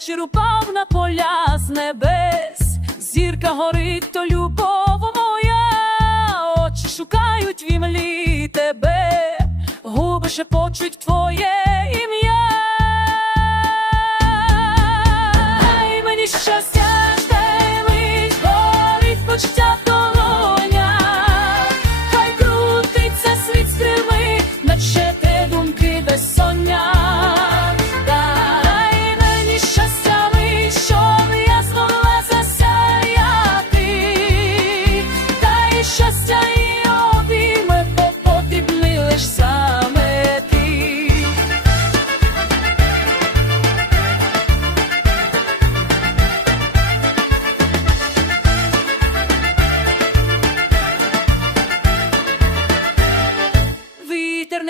вечір упав на поля з небес, зірка горить, то любов моя, очі шукають в імлі тебе, губи шепочуть твоє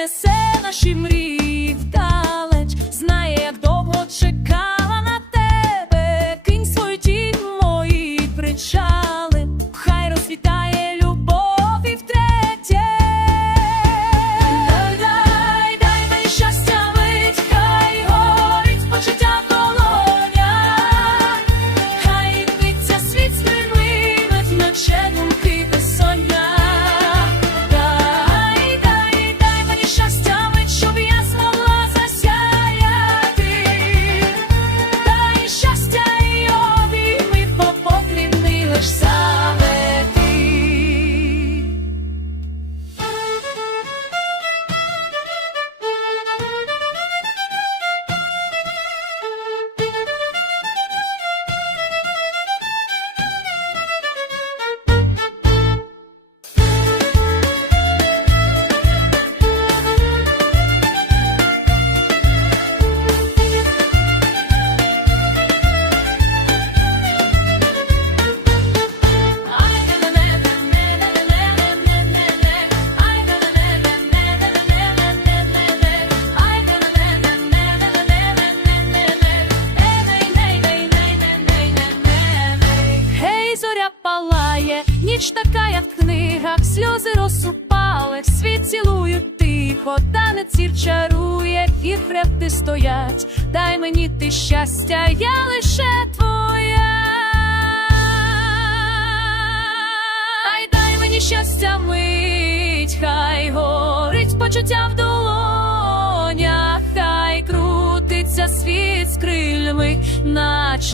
несе наші мрії палає, ніч така, як в книгах, сльози розсупали, світ цілують тихо, танець зір чарує, і хребти стоять. Дай мені ти щастя, я лише твоя. Ай, дай мені щастя мить, хай горить почуття в долонях, хай крутиться світ з крильми, наче